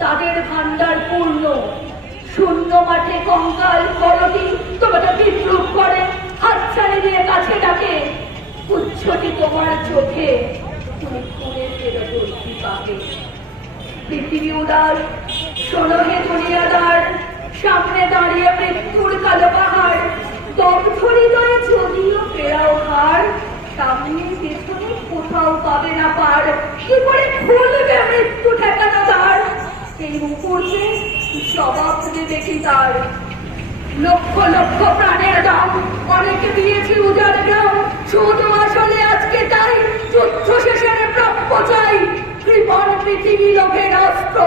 তাদের ভান্ডার পূর্ণ, শূন্য মাঠে কঙ্কাল করতি তোমাকে বিদ্রুপ করে, হাতছানি দিয়ে কাছে ডাকে, উচ্ছটি তোমার চোখে, তুমি খুনে ফেরো দর্শি পাকে। পৃথিবী উদার, শোনো হে দুনিয়াদার, সামনে দাঁড়িয়ে মৃত্যুর কালো পাহাড়, দগ্ধ হৃদয়ে যদিও ফেরাও হার, সামনে পেছনে কোথাও পাবে না পার, কি করে খুলবে মৃত্যু ঠেকানো তার? এই মুহূর্তে জবাব দেবে কি তার? লক্ষ লক্ষ প্রাণের দাম অনেকে দিয়েছে উজাড় গ্রাম, শুধু আসলে আজকে তাই যুদ্ধ শেষের প্রাপ্য চাই। কৃপণ পৃথিবী লোভের অস্ত্র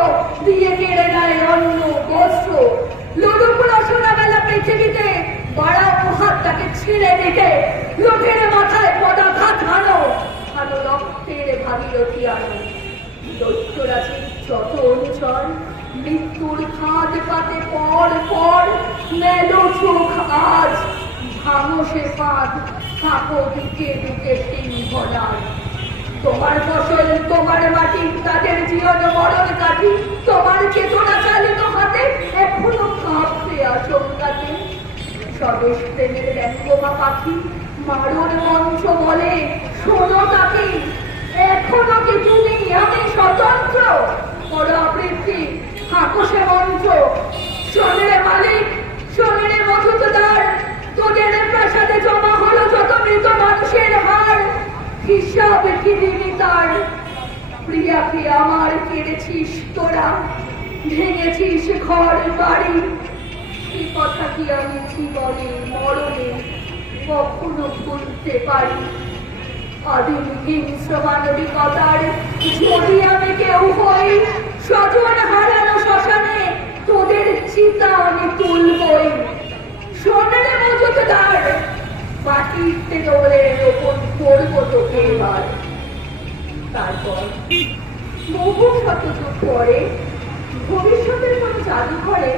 দিয়ে কেড়ে নেয় অন্ন বস্ত্র, লুলুপুর শোনা গেল পৃথিবীতে, বাড়াও হাতটাকে ছিঁড়ে দিতে, লোভের মাথায় পদাঘাত হানো, হানো রক্তের ভাগীরথী আনো। দৈত্যরাজির যত অনুচর মৃত্যুর খাদ পাতে পর পর, মেলো চোখ আজ ভাঙো সে ফাঁদ, থাকো দুকে দুকে সিংহনার। তোমার ফসল তোমার মাটি, তাদের জীবন মরণ কাঠি, তোমার চেতনা চালিত হাতে এখনো কাঁপছে আশঙ্কাতে। স্বদেশ প্রেমের ব্যঙ্গমা পাখি মারোর মঞ্চ বলে, শোনো তাকে এখনো কিছু নেই, আমি স্বতন্ত্র। বড় আবৃত্তি থাকো সে মঞ্চ, শোনে মালিক, শোনে মধুদার, তোদের প্রাসাদে জমা হলো যত মৃত মানুষের হার, হিসাব কি দিবি তার? প্রিয়াকে আমার কেড়েছিস তোরা, ভেঙেছিস ঘর বাড়ি, এই কথা কি আমি জীবনে মরণে কখনো ভুলতে পারি? আদিম হিংস্র মানবিকতার যদি আমি কেউ হই, স্বজন হারানো শ্মশানে তোদের চিতা আমি তুলবই। শোনে মজুদার, মাটিতে দোলের ওপর করবো তোকে এবার। তারপর বহু শতযুগ পরে ভবিষ্যতের কোন জাদুঘরে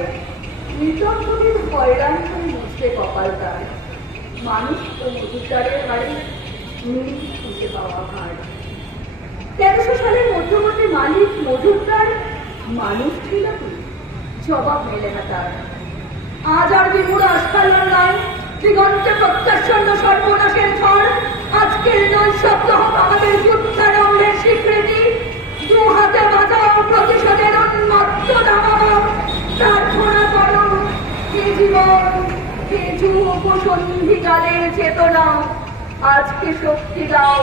নিতম্বদের হয়রান করে মুছতে কপাল তার, মানুষ ও মজুদারের হারে মিল খুঁজে পাওয়া ভার। 1300 সালের মধ্যবর্তী মালিক মজুদার মানুষ ছিল কি? জবাব মেলে না তার। আজ আর বিমূঢ় আস্ফালন নয়, দিগন্তে প্রত্যাচ্ছন্ন সর্বনাশের ঝড়। আজকের নৈশব্দ হোক আমাদের যুদ্ধারম্ভের স্বীকৃতি, দু হাতে বাঁচাও প্রতিশোধের উন্মত্ত দামামা। প্রার্থনা করো হে জীবন, হে যুগ সন্ধিকালের চেতনা, আজকে শক্তি দাও,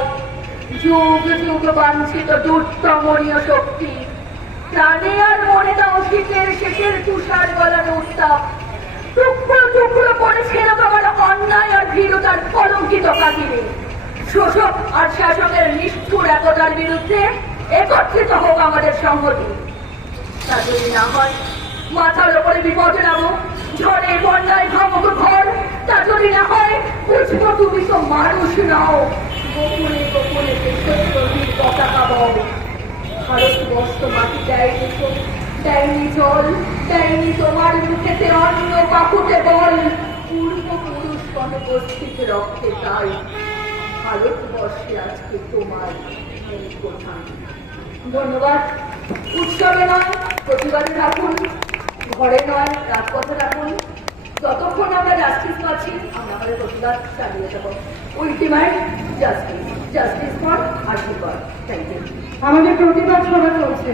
যুগ যুগ বাঞ্ছিত দুর্দমনীয় শক্তি। প্রাণে আর মনে দাও শীতের শেষের তুষার গলানো উত্তাপ, টুকরো টুকরো করে ছেড়ে দেওয়ার অন্যায় আর ভীরতার কলঙ্কিত কাহিনী। শোষক আর শাসকের নিষ্ঠুর একতার বিরুদ্ধে একত্রিত হোক আমাদের সংহতি। তা যদি না হয় মাথার ওপরে বিপদ নামো, ঝড়ে বন্যায় ভাবুক ঘর। তা যদি না হয় বুঝবো তুমি তো মানুষ নাও, গোপনে গোপনে দেশদ্রোহীর পতাকা বল। ভারতবর্ষ মাটি দেয়নি তো, দেয়নি জল, দেয়নি তোমার মুখেতে অন্ন পাকুতে বল। পূর্বপুরুষ অনুপস্থিত রক্তে তাই ভারতবর্ষে আজকে তোমার এই কোথায়। ধন্যবাদ। উৎসবে নয় প্রতিবাদে থাকুন, ঘরে নয় রাজপথে থাকুন। যতক্ষণ আমরা জাস্টিস পাচ্ছি আমরা আমাদের প্রতিবাদ চালিয়ে যাব। Will justice, justice for Ashirbad. Thank you. আমাদের প্রতিবাদ সভা চলছে।